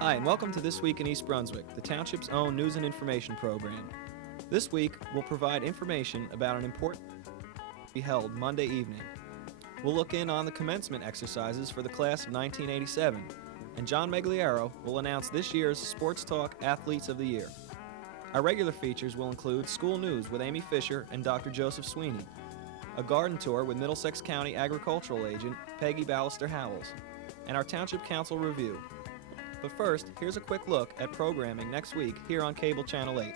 Hi, and welcome to This Week in East Brunswick, the township's own news and information program. This week, we'll provide information about an important event to be held Monday evening. We'll look in on the commencement exercises for the class of 1987, and John Meggiolaro will announce this year's Sports Talk Athletes of the Year. Our regular features will include school news with Amy Fisher and Dr. Joseph Sweeney, a garden tour with Middlesex County Agricultural Agent Pegi Ballister-Howells, and our Township Council review. But first, here's a quick look at programming next week here on Cable Channel 8.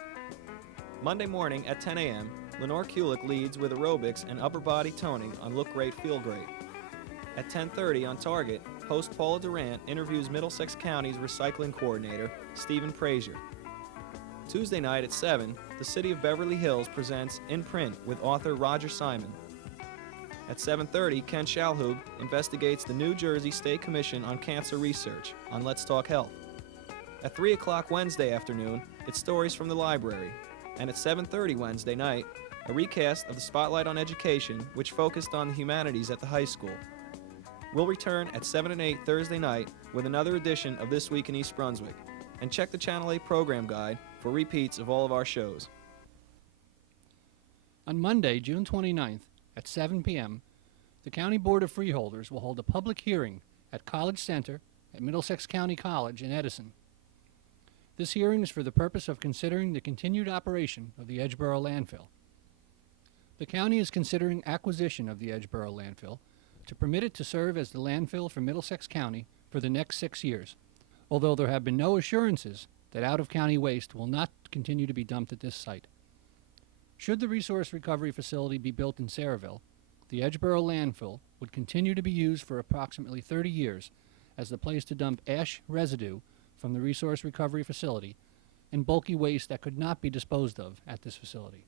Monday morning at 10 a.m., Lenore Kulick leads with aerobics and upper body toning on Look Great, Feel Great. At 10:30 on Target, host Paula Durant interviews Middlesex County's recycling coordinator, Stephen Frazier. Tuesday night at 7, the City of Beverly Hills presents In Print with author Roger Simon. At 7:30, Ken Shalhoub investigates the New Jersey State Commission on Cancer Research on Let's Talk Health. At 3 o'clock Wednesday afternoon, it's Stories from the Library. And at 7:30 Wednesday night, a recast of the Spotlight on Education, which focused on the humanities at the high school. We'll return at 7 and 8 Thursday night with another edition of This Week in East Brunswick. And check the Channel 8 program guide for repeats of all of our shows. On Monday, June 29th, at 7 p.m., the County Board of Freeholders will hold a public hearing at College Center at Middlesex County College in Edison. This hearing is for the purpose of considering the continued operation of the Edgeboro landfill. The county is considering acquisition of the Edgeboro landfill to permit it to serve as the landfill for Middlesex County for the next 6 years, although there have been no assurances that out-of-county waste will not continue to be dumped at this site. Should the resource recovery facility be built in Saraville, the Edgeboro landfill would continue to be used for approximately 30 years as the place to dump ash residue from the resource recovery facility and bulky waste that could not be disposed of at this facility.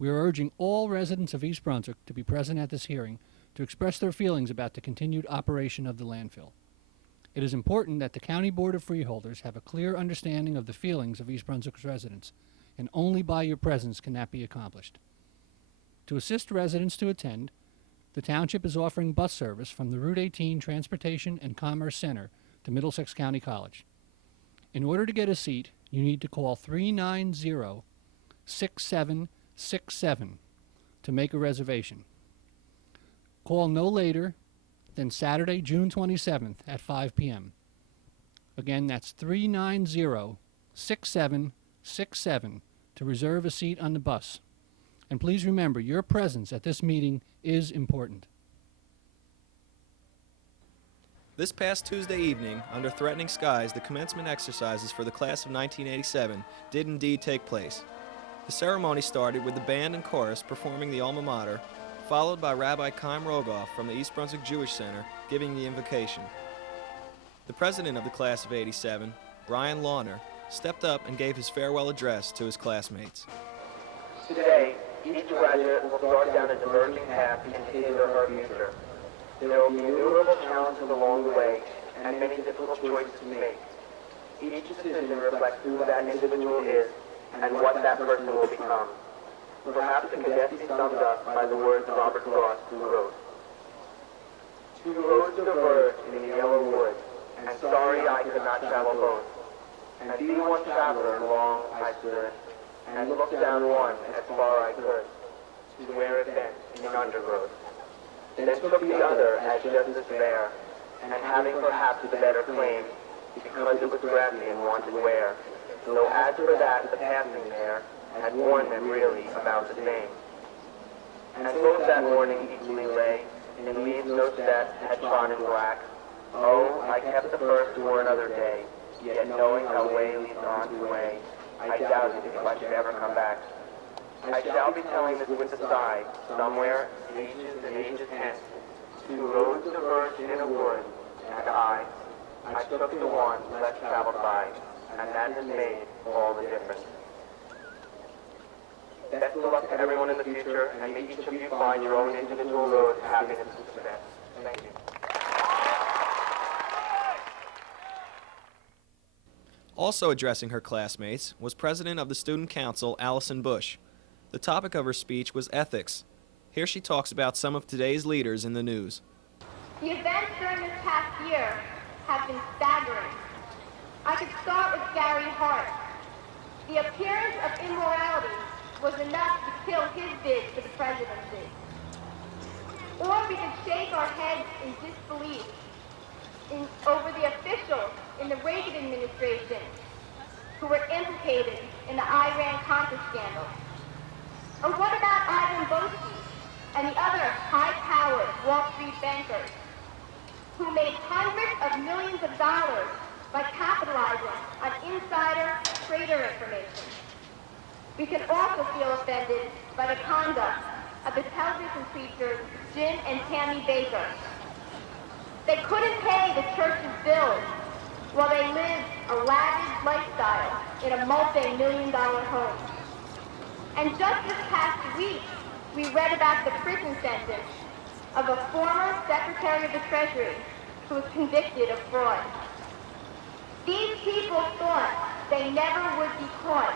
We are urging all residents of East Brunswick to be present at this hearing to express their feelings about the continued operation of the landfill. It is important that the County Board of Freeholders have a clear understanding of the feelings of East Brunswick's residents, and only by your presence can that be accomplished. To assist residents to attend, the Township is offering bus service from the Route 18 Transportation and Commerce Center to Middlesex County College. In order to get a seat, you need to call 390-6767 to make a reservation. Call no later than Saturday, June 27th at 5 p.m. Again, that's 390-6767 to reserve a seat on the bus. And please remember, your presence at this meeting is important. This past Tuesday evening, under threatening skies, the commencement exercises for the class of 1987 did indeed take place. The ceremony started with the band and chorus performing the alma mater, followed by Rabbi Chaim Rogoff from the East Brunswick Jewish Center giving the invocation. The president of the class of 87, Brian Lawner, stepped up and gave his farewell address to his classmates. Today, each graduate will start down a diverging path in his or her future. There will be innumerable challenges along the way and many difficult choices to make. Each decision reflects who that individual is and what that person will become. Perhaps it can best be summed up by the words Robert Frost wrote. Two roads diverged in the yellow woods, and sorry I could not travel both. And being one traveler long I stood, and looked down one as far I could, to where it bent in undergrowth. Then took the other as just as fair, and having perhaps a better claim, because it was grassy and wanted wear. Though as for that, the passing there had worn them really about the same. And both that morning equally lay, in leaves no set had trodden black. Oh, I kept the first for another day, yet knowing how way leads on to way, I doubted if I should ever come back. I shall be telling this with a sigh, somewhere, ages and ages hence. Two roads diverged in a wood, and I took the one less traveled by, and that has made all the difference. Best of luck to everyone in the future, and may each of you find your own individual road to happiness and success. Thank you. Also addressing her classmates was President of the Student Council, Allison Bush. The topic of her speech was ethics. Here she talks about some of today's leaders in the news. The events during this past year have been staggering. I could start with Gary Hart. The appearance of immorality was enough to kill his bid for the presidency. Or we could shake our heads in disbelief over the officials in the Reagan administration who were implicated in the Iran-Contra scandal. Or what about Ivan Boesky and the other high-powered Wall Street bankers who made hundreds of millions of dollars by capitalizing on insider trader information? We can also feel offended by the conduct of the television creatures Jim and Tammy Baker. They couldn't pay the church's bills while they lived a lavish lifestyle in a multi-million-dollar home. And just this past week, we read about the prison sentence of a former Secretary of the Treasury who was convicted of fraud. These people thought they never would be caught.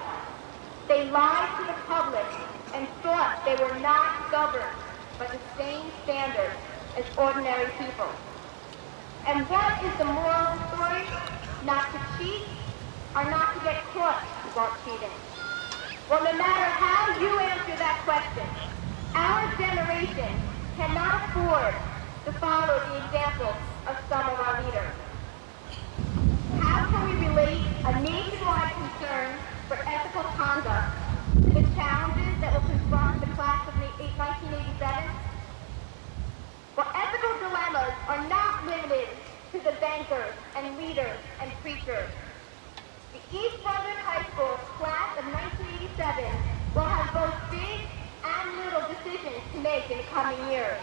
They lied to the public and thought they were not governed by the same standards as ordinary people. And what is the moral of the story? Not to cheat or not to get caught while cheating? Well, no matter how you answer that question, our generation cannot afford to follow the example of some of our leaders. How can we relate a nationwide concern for ethical conduct to the challenges that will confront the class of 1987? Well, ethical dilemmas are not limited to the bankers and leaders and preachers. The East Brunswick High School class of 1987 will have both big and little decisions to make in the coming years.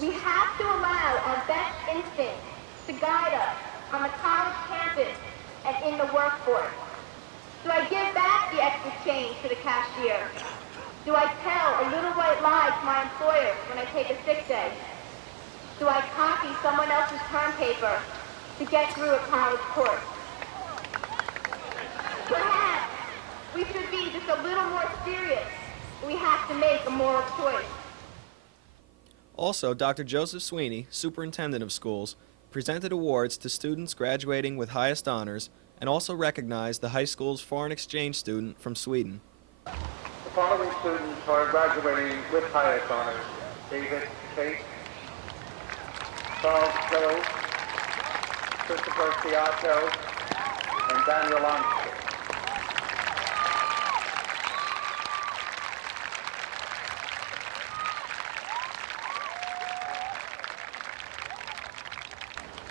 We have to allow our best instincts to guide us on the college campus and in the workforce. Do I give back the extra change to the cashier? Do I tell a little white lie to my employer when I take a sick day? Do I copy someone else's term paper to get through a college course? Perhaps we should be just a little more serious. We have to make a moral choice. Also, Dr. Joseph Sweeney, Superintendent of Schools, presented awards to students graduating with highest honors and also recognized the high school's foreign exchange student from Sweden. The following students are graduating with highest honors: David Tate, Charles Joe, Christopher Fiato, and Daniel Lonsky.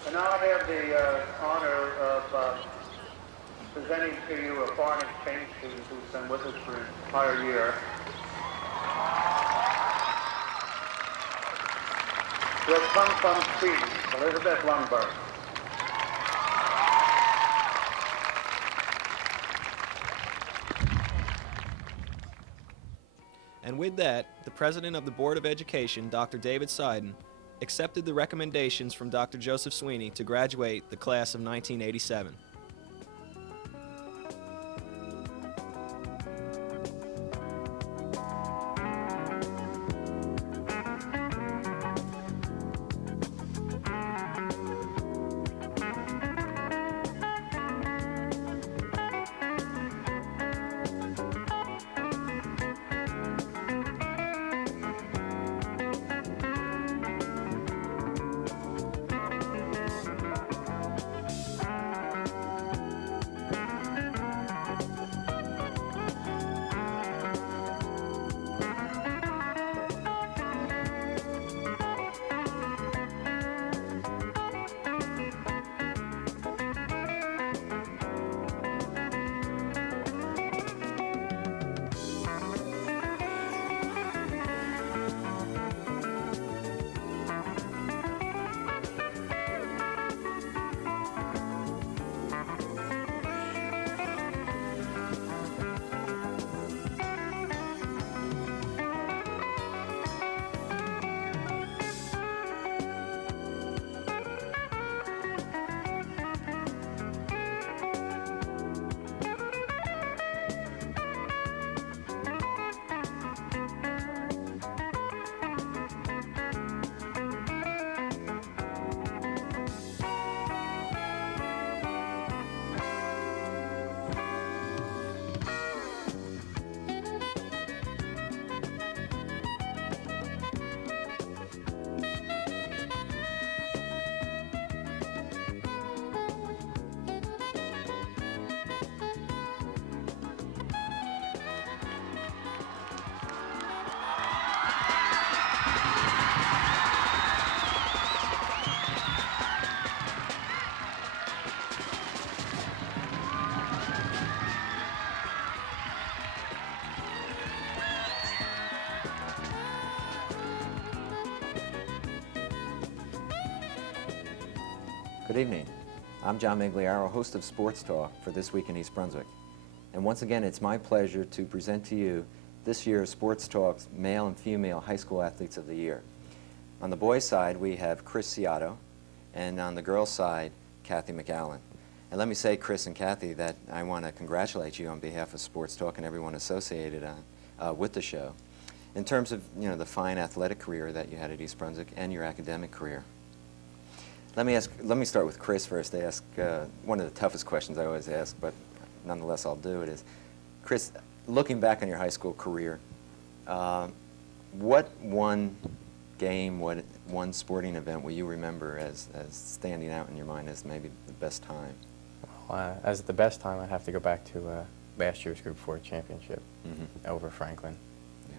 And now I have the honor of presenting to you a foreign exchange student who's been with us for an entire year. Who has come from Sweden, Elizabeth Lundberg. And with that, the President of the Board of Education, Dr. David Seiden, accepted the recommendations from Dr. Joseph Sweeney to graduate the class of 1987. Good evening. I'm John Meggiolaro, host of Sports Talk for This Week in East Brunswick. And once again, it's my pleasure to present to you this year's Sports Talk's Male and Female High School Athletes of the Year. On the boys' side, we have Chris Ciotto, and on the girls' side, Kathy McAllen. And let me say, Chris and Kathy, that I want to congratulate you on behalf of Sports Talk and everyone associated with the show. In terms of, you know, the fine athletic career that you had at East Brunswick and your academic career. Let me start with Chris first. I ask one of the toughest questions I always ask, but nonetheless I'll do it, is, Chris, looking back on your high school career, what one game, what one sporting event will you remember as standing out in your mind as maybe the best time? Well, as the best time, I'd have to go back to last year's Group 4 championship over Franklin.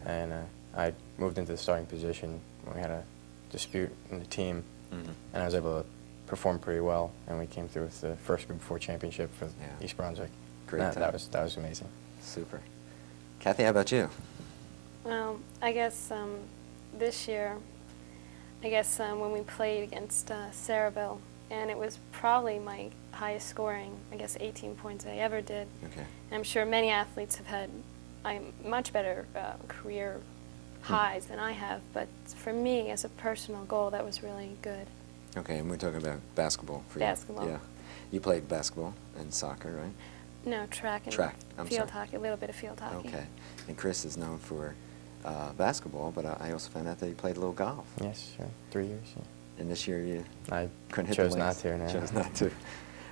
Yeah. And I moved into the starting position when we had a dispute in the team, and I was able to perform pretty well, and we came through with the first Group 4 championship for East Brunswick. Great time. That was amazing. Super. Kathy, how about you? Well, I guess this year, when we played against Saraville, and it was probably my highest scoring, 18 points I ever did. Okay. And I'm sure many athletes have had much better career highs than I have, but for me, as a personal goal, that was really good. Okay, and we're talking about basketball for you. Basketball. Yeah. You played basketball and soccer, right? No, track and field hockey, a little bit of field hockey. Okay. And Chris is known for basketball, but I also found out that you played a little golf. Yes, sure. 3 years, yeah. And this year I couldn't hit the chose links. not to, no. Chose not to.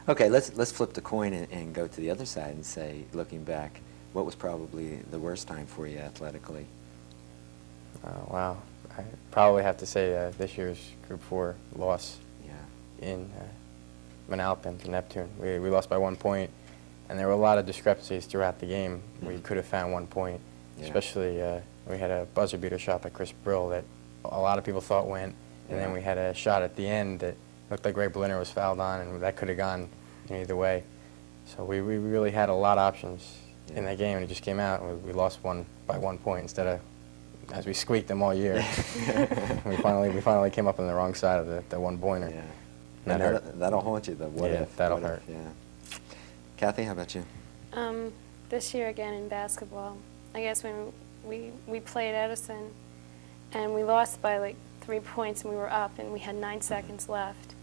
Okay, let's flip the coin and go to the other side and say, looking back, what was probably the worst time for you athletically? Wow. I probably have to say this year's Group 4 loss in Manalapan to Neptune. We lost by 1 point, and there were a lot of discrepancies throughout the game. We could have found 1 point, especially we had a buzzer beater shot by Chris Brill that a lot of people thought went, and then we had a shot at the end that looked like Ray Blinner was fouled on, and that could have gone either way. So we really had a lot of options in that game, and it just came out, and we lost by 1 point instead of, as we squeaked them all year. we finally came up on the wrong side of the one-pointer. Yeah. That hurt. That'll haunt you, the what if. That'll hurt. Yeah. Kathy, how about you? This year again in basketball, I guess when we played Edison, and we lost by like 3 points, and we were up, and we had 9 seconds left,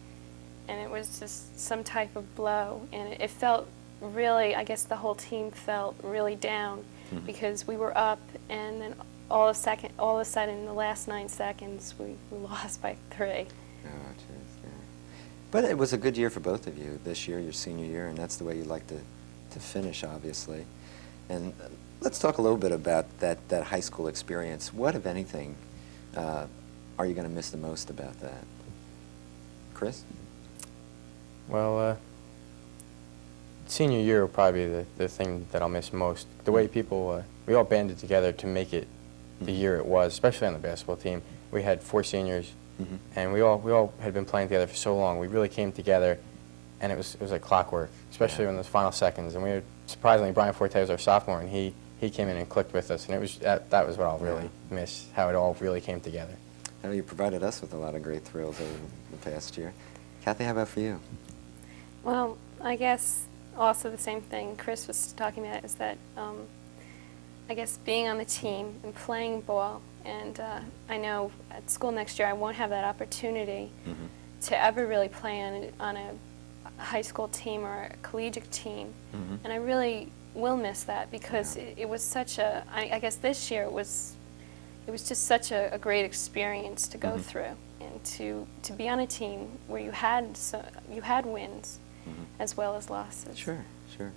and it was just some type of blow, and it felt really, I guess the whole team felt really down because we were up, and then all of a sudden in the last 9 seconds we lost by 3. Oh, geez, yeah. But it was a good year for both of you this year, your senior year, and that's the way you like to finish, obviously. And let's talk a little bit about that high school experience. What, if anything, are you going to miss the most about that? Chris? Well, senior year will probably be the thing that I'll miss most. The way people, we all banded together to make it the year it was, especially on the basketball team. We had 4 seniors, and we all had been playing together for so long. We really came together, and it was like clockwork, especially in those final seconds. And we were, surprisingly, Brian Forte was our sophomore, and he came in and clicked with us, and it was that was what I'll really miss, how it all really came together. I know you provided us with a lot of great thrills over the past year. Kathy, how about for you? Well, I guess also the same thing Chris was talking about is that I guess being on the team and playing ball, and I know at school next year I won't have that opportunity to ever really play on a high school team or a collegiate team, and I really will miss that because it was such a, I guess this year it was just such a great experience to go through, and to be on a team where you had wins as well as losses. Sure, sure.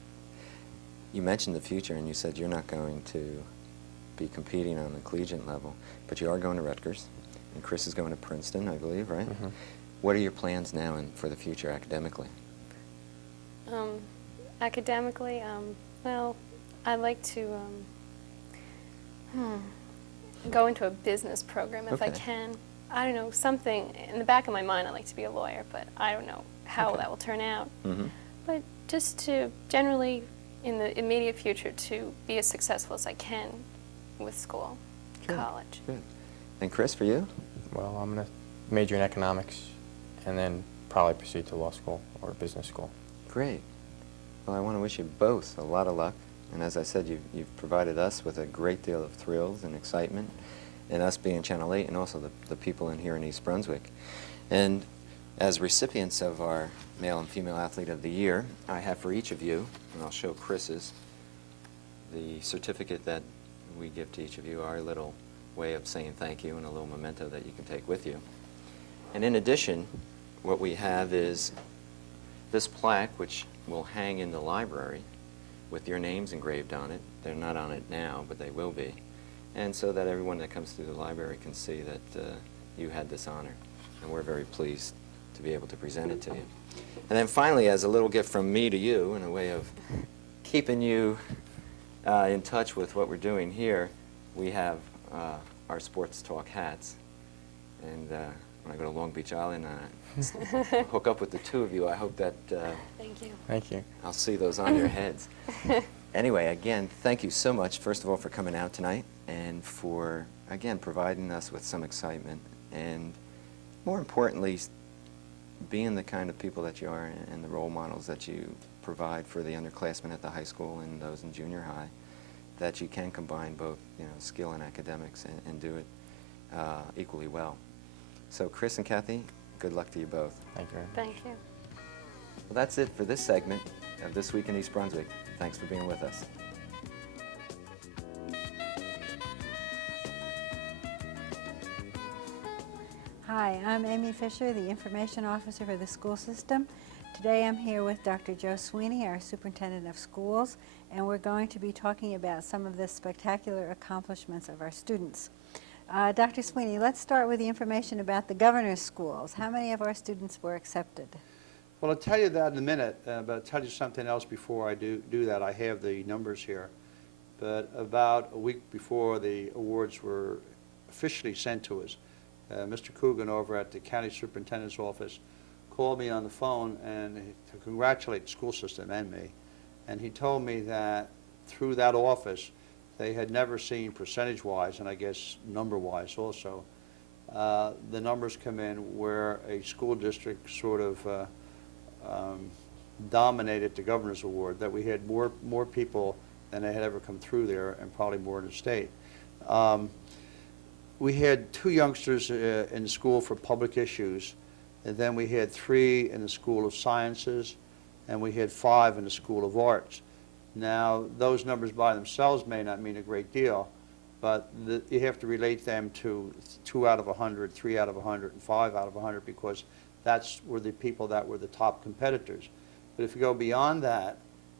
You mentioned the future, and you said you're not going to be competing on the collegiate level, but you are going to Rutgers, and Chris is going to Princeton, I believe, right? What are your plans now for the future academically? Academically, well, I'd like to go into a business program if I can. I don't know, something in the back of my mind, I'd like to be a lawyer, but I don't know how that will turn out. But just to generally, in the immediate future, to be as successful as I can with school, college. Good. And Chris, for you? Well, I'm going to major in economics and then probably proceed to law school or business school. Great. Well, I want to wish you both a lot of luck. And as I said, you've provided us with a great deal of thrills and excitement, and us being Channel 8 and also the people in here in East Brunswick. And as recipients of our Male and Female Athlete of the Year, I have for each of you, and I'll show Chris's, the certificate that we give to each of you, our little way of saying thank you and a little memento that you can take with you. And in addition, what we have is this plaque, which will hang in the library with your names engraved on it. They're not on it now, but they will be. And so that everyone that comes through the library can see that you had this honor. And we're very pleased to be able to present it to you. And then finally, as a little gift from me to you, in a way of keeping you in touch with what we're doing here, we have our Sports Talk hats. And when I go to Long Beach Island, hook up with the two of you. I hope that Thank you. Thank you. I'll see those on your heads. Anyway, again, thank you so much, first of all, for coming out tonight and for, again, providing us with some excitement and, more importantly, being the kind of people that you are and the role models that you provide for the underclassmen at the high school and those in junior high, that you can combine both, skill and academics and do it equally well. So, Chris and Kathy, good luck to you both. Thank you very much. Thank you. Well, that's it for this segment of This Week in East Brunswick. Thanks for being with us. Hi, I'm Amy Fisher, the Information Officer for the school system. Today I'm here with Dr. Joe Sweeney, our Superintendent of Schools, and we're going to be talking about some of the spectacular accomplishments of our students. Dr. Sweeney, let's start with the information about the governor's schools. How many of our students were accepted? Well, I'll tell you that in a minute, but I'll tell you something else before I do that. I have the numbers here. But about a week before the awards were officially sent to us, Mr. Coogan over at the County Superintendent's office called me on the phone to congratulate the school system and me. And he told me that through that office, they had never seen percentage-wise, and I guess number-wise also, the numbers come in where a school district sort of dominated the governor's award, that we had more people than they had ever come through there, and probably more in the state. We had 2 youngsters in the school for public issues, and then we had 3 in the School of Sciences, and we had 5 in the School of Arts. Now, those numbers by themselves may not mean a great deal, but you have to relate them to 2 out of 100, 3 out of 100, and 5 out of 100, because that's were the people that were the top competitors. But if you go beyond that,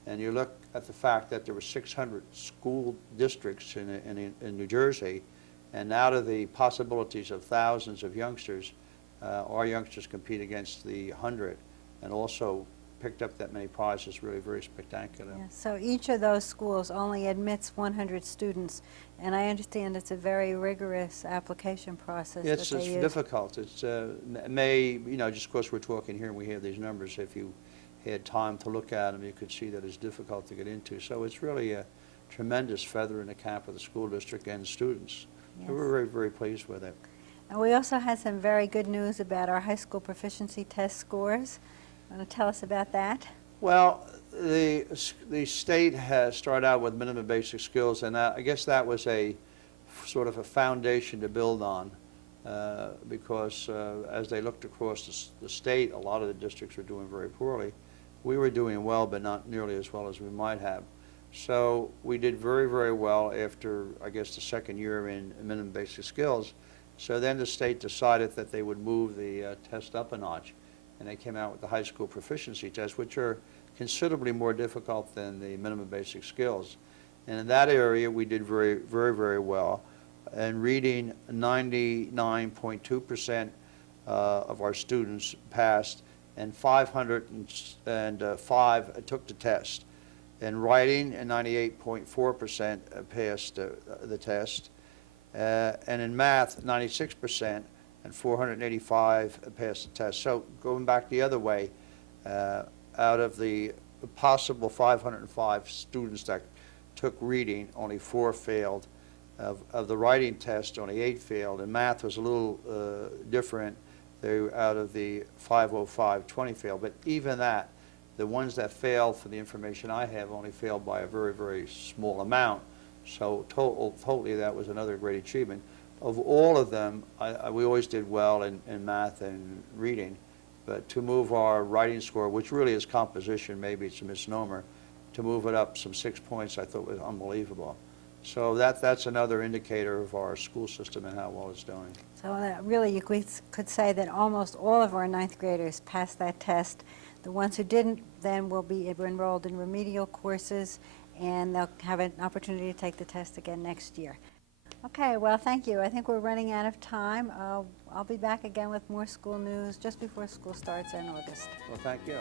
and you look at the fact that there were 600 school districts in New Jersey, and out of the possibilities of thousands of youngsters, our youngsters compete against the 100, and also picked up that many prizes. Really very spectacular. Yeah, so each of those schools only admits 100 students, and I understand it's a very rigorous application process. It's that they use. difficult. It's just because we're talking here and we have these numbers, if you had time to look at them, you could see that it's difficult to get into. So it's really a tremendous feather in the cap of the school district and students. Yes. So we're very, very pleased with it. And we also had some very good news about our high school proficiency test scores. Want to tell us about that? Well, the state has started out with minimum basic skills, and I guess that was a sort of a foundation to build on, because as they looked across the state, a lot of the districts were doing very poorly. We were doing well, but not nearly as well as we might have. So we did very, very well after, I guess, the second year in minimum basic skills. So then the state decided that they would move the test up a notch, and they came out with the high school proficiency tests, which are considerably more difficult than the minimum basic skills. And in that area, we did very, very, very well. And reading, 99.2% of our students passed, and 505 took the test. In writing, 98.4% passed the test. And in math, 96%, and 485 passed the test. So going back the other way, out of the possible 505 students that took reading, only 4 failed. Of the writing test, only 8 failed. And math was a little different. They're out of the 505, 20 failed. But even that, the ones that failed, for the information I have, only failed by a very, very small amount. So totally that was another great achievement. Of all of them, we always did well in math and reading. But to move our writing score, which really is composition, maybe it's a misnomer, to move it up some 6 points I thought was unbelievable. So that's another indicator of our school system and how well it's doing. So really you could say that almost all of our ninth graders passed that test. The ones who didn't then will be enrolled in remedial courses, and they'll have an opportunity to take the test again next year. Okay, well, thank you. I think we're running out of time. I'll be back again with more school news just before school starts in August. Well, thank you.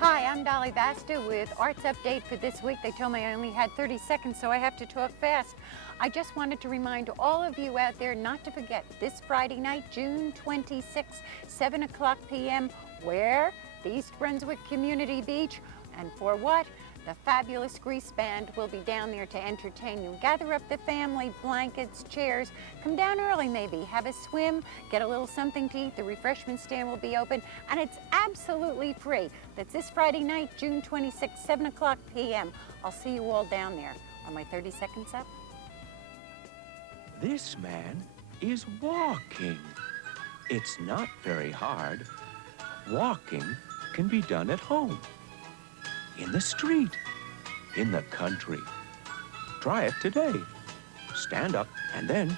Hi, I'm Dolly Basta with Arts Update for this week. They told me I only had 30 seconds, so I have to talk fast. I just wanted to remind all of you out there not to forget this Friday night, June 26th, 7 o'clock p.m., where? The East Brunswick Community Beach. And for what? The fabulous Grease Band will be down there to entertain you. Gather up the family, blankets, chairs. Come down early maybe, have a swim, get a little something to eat. The refreshment stand will be open, and it's absolutely free. That's this Friday night, June 26th, 7 o'clock p.m. I'll see you all down there. Are my 30 seconds up? This man is walking. It's not very hard. Walking can be done at home, in the street, in the country. Try it today. Stand up and then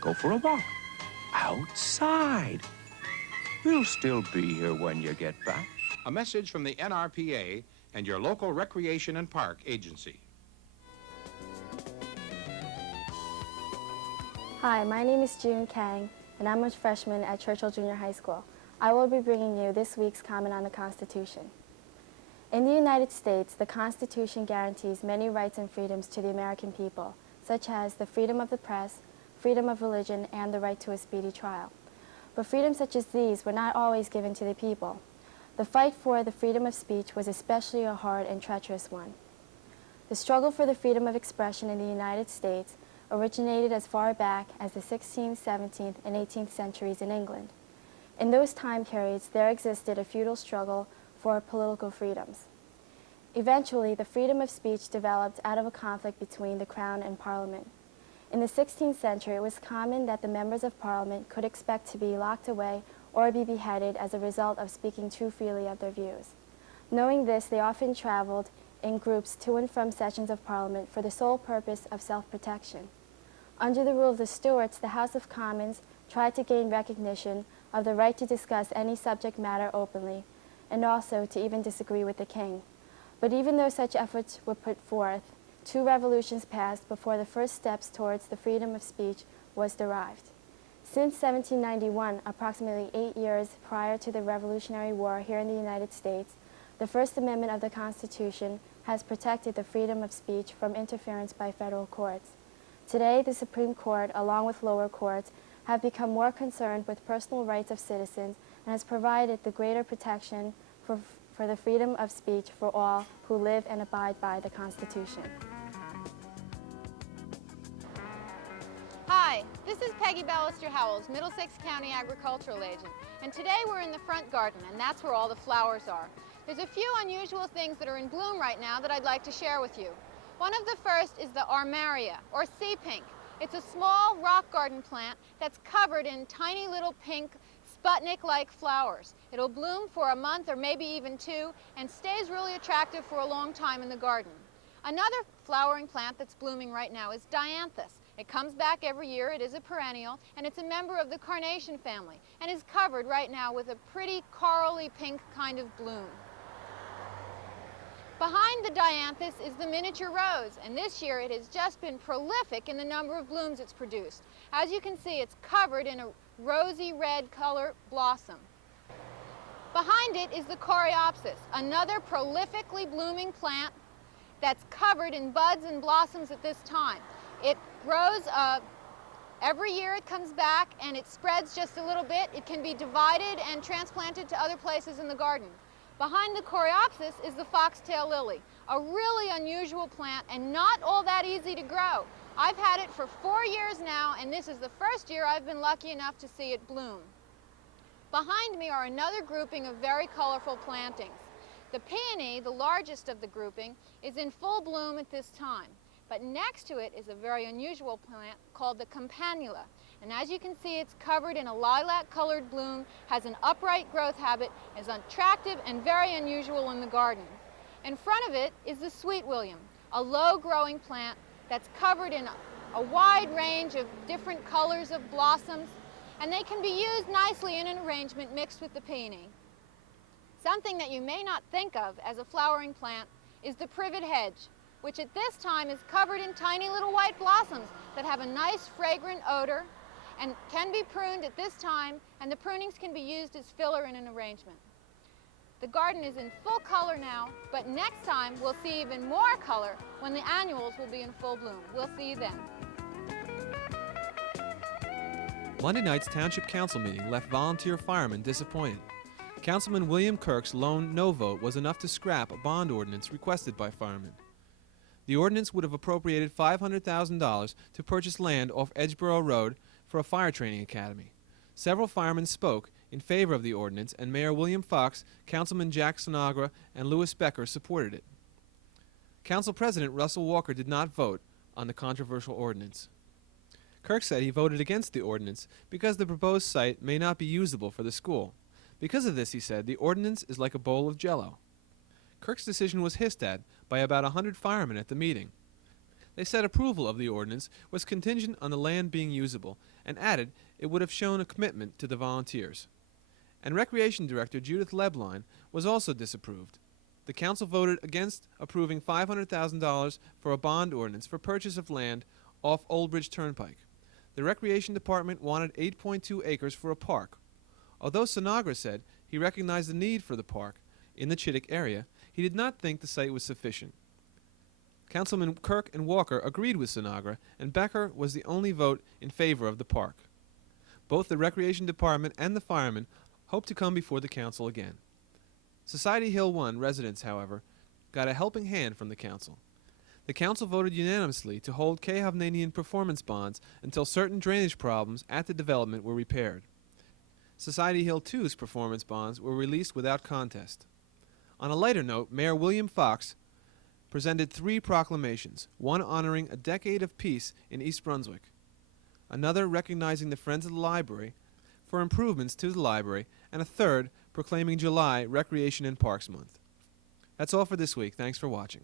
go for a walk outside. We'll still be here when you get back. A message from the NRPA and your local Recreation and Park Agency. Hi, my name is June Kang, and I'm a freshman at Churchill Junior High School. I will be bringing you this week's comment on the Constitution. In the United States, the Constitution guarantees many rights and freedoms to the American people, such as the freedom of the press, freedom of religion, and the right to a speedy trial. But freedoms such as these were not always given to the people. The fight for the freedom of speech was especially a hard and treacherous one. The struggle for the freedom of expression in the United States originated as far back as the 16th, 17th, and 18th centuries in England. In those time periods, there existed a feudal struggle for political freedoms. Eventually, the freedom of speech developed out of a conflict between the Crown and Parliament. In the 16th century, it was common that the members of Parliament could expect to be locked away or be beheaded as a result of speaking too freely of their views. Knowing this, they often traveled in groups to and from sessions of Parliament for the sole purpose of self-protection. Under the rule of the Stuarts, the House of Commons tried to gain recognition of the right to discuss any subject matter openly, and also to even disagree with the king. But even though such efforts were put forth, 2 revolutions passed before the first steps towards the freedom of speech was derived. Since 1791, approximately 8 years prior to the Revolutionary War here in the United States, the First Amendment of the Constitution has protected the freedom of speech from interference by federal courts. Today, the Supreme Court, along with lower courts, have become more concerned with personal rights of citizens and has provided the greater protection for the freedom of speech for all who live and abide by the Constitution. Hi, this is Peggy Ballister-Howells, Middlesex County Agricultural Agent, and today we're in the front garden, and that's where all the flowers are. There's a few unusual things that are in bloom right now that I'd like to share with you. One of the first is the armaria, or sea pink. It's a small rock garden plant that's covered in tiny little pink Sputnik-like flowers. It'll bloom for a month or maybe even 2 and stays really attractive for a long time in the garden. Another flowering plant that's blooming right now is dianthus. It comes back every year, it is a perennial, and it's a member of the carnation family and is covered right now with a pretty corally pink kind of bloom. Behind the dianthus is the miniature rose, and this year it has just been prolific in the number of blooms it's produced. As you can see, it's covered in a rosy red color blossom. Behind it is the coreopsis, another prolifically blooming plant that's covered in buds and blossoms at this time. It grows every year, it comes back and it spreads just a little bit. It can be divided and transplanted to other places in the garden. Behind the coreopsis is the foxtail lily, a really unusual plant and not all that easy to grow. I've had it for 4 years now, and this is the first year I've been lucky enough to see it bloom. Behind me are another grouping of very colorful plantings. The peony, the largest of the grouping, is in full bloom at this time. But next to it is a very unusual plant called the campanula. And as you can see, it's covered in a lilac-colored bloom, has an upright growth habit, is attractive and very unusual in the garden. In front of it is the sweet william, a low-growing plant that's covered in a wide range of different colors of blossoms, and they can be used nicely in an arrangement mixed with the peony. Something that you may not think of as a flowering plant is the privet hedge, which at this time is covered in tiny little white blossoms that have a nice fragrant odor and can be pruned at this time, and the prunings can be used as filler in an arrangement. The garden is in full color now, but next time we'll see even more color when the annuals will be in full bloom. We'll see you then. Monday night's Township Council meeting left volunteer firemen disappointed. Councilman William Kirk's lone no vote was enough to scrap a bond ordinance requested by firemen. The ordinance would have appropriated $500,000 to purchase land off Edgeboro Road for a fire training academy. Several firemen spoke in favor of the ordinance, and Mayor William Fox, Councilman Jack Sinagra, and Louis Becker supported it. Council President Russell Walker did not vote on the controversial ordinance. Kirk said he voted against the ordinance because the proposed site may not be usable for the school. Because of this, he said, the ordinance is like a bowl of Jell-O. Kirk's decision was hissed at by about 100 firemen at the meeting. They said approval of the ordinance was contingent on the land being usable, and added it would have shown a commitment to the volunteers. And Recreation Director Judith Lebline was also disapproved. The council voted against approving $500,000 for a bond ordinance for purchase of land off Old Bridge Turnpike. The Recreation Department wanted 8.2 acres for a park. Although Sinagra said he recognized the need for the park in the Chittick area, he did not think the site was sufficient. Councilman Kirk and Walker agreed with Sinagra, and Becker was the only vote in favor of the park. Both the Recreation Department and the firemen hope to come before the council again. Society Hill 1 residents, however, got a helping hand from the council. The council voted unanimously to hold K. Hovnanian performance bonds until certain drainage problems at the development were repaired. Society Hill 2's performance bonds were released without contest. On a lighter note, Mayor William Fox presented 3 proclamations, one honoring a decade of peace in East Brunswick, another recognizing the Friends of the Library for improvements to the library, and a third proclaiming July Recreation and Parks Month. That's all for this week. Thanks for watching.